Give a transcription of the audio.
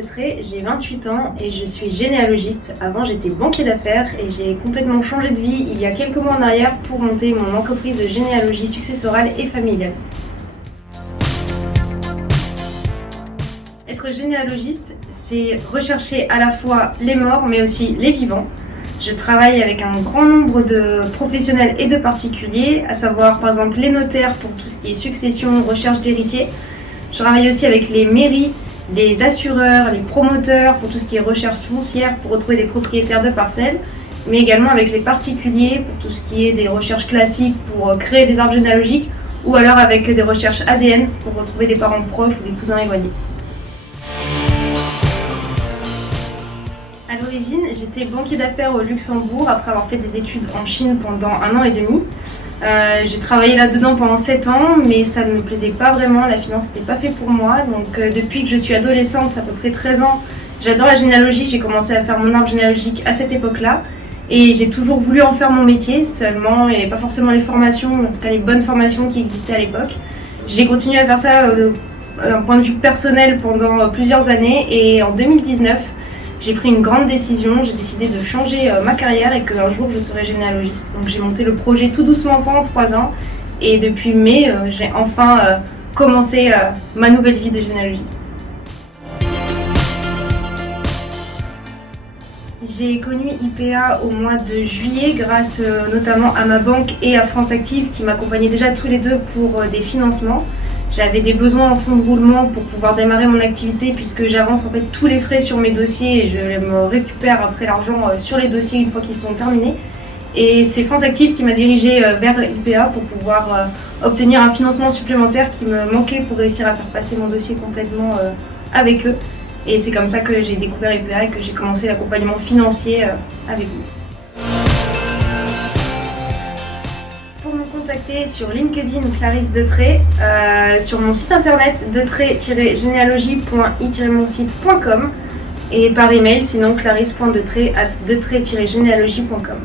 Detré, j'ai 28 ans et je suis généalogiste. Avant, j'étais banquier d'affaires et j'ai complètement changé de vie il y a quelques mois en arrière pour monter mon entreprise de généalogie successorale et familiale. Être généalogiste, c'est rechercher à la fois les morts mais aussi les vivants. Je travaille avec un grand nombre de professionnels et de particuliers, à savoir par exemple les notaires pour tout ce qui est succession, recherche d'héritiers. Je travaille aussi avec les mairies, les assureurs, les promoteurs pour tout ce qui est recherche foncière pour retrouver des propriétaires de parcelles, mais également avec les particuliers pour tout ce qui est des recherches classiques pour créer des arbres généalogiques ou alors avec des recherches ADN pour retrouver des parents proches ou des cousins éloignés. À l'origine, j'étais banquier d'affaires au Luxembourg après avoir fait des études en Chine pendant 1 an et demi. J'ai travaillé là-dedans pendant 7 ans, mais ça ne me plaisait pas vraiment, la finance n'était pas fait pour moi. Donc depuis que je suis adolescente, à peu près 13 ans, j'adore la généalogie, j'ai commencé à faire mon arbre généalogique à cette époque-là. Et j'ai toujours voulu en faire mon métier, seulement il n'y avait pas forcément les formations, en tout cas les bonnes formations qui existaient à l'époque. J'ai continué à faire ça d'un point de vue personnel pendant plusieurs années et en 2019, j'ai pris une grande décision, j'ai décidé de changer ma carrière et qu'un jour je serai généalogiste. Donc j'ai monté le projet tout doucement pendant 3 ans et depuis mai, j'ai enfin commencé ma nouvelle vie de généalogiste. J'ai connu IPA au mois de juillet grâce notamment à ma banque et à France Active qui m'accompagnaient déjà tous les deux pour des financements. J'avais des besoins en fonds de roulement pour pouvoir démarrer mon activité puisque j'avance en fait tous les frais sur mes dossiers et je me récupère après l'argent sur les dossiers une fois qu'ils sont terminés. Et c'est France Active qui m'a dirigée vers IPA pour pouvoir obtenir un financement supplémentaire qui me manquait pour réussir à faire passer mon dossier complètement avec eux. Et c'est comme ça que j'ai découvert IPA et que j'ai commencé l'accompagnement financier avec vous. Pour me contacter sur LinkedIn Clarisse Detré, sur mon site internet detré-généalogie.i-monsite.com et par email sinon clarisse.detré@detré-généalogie.com.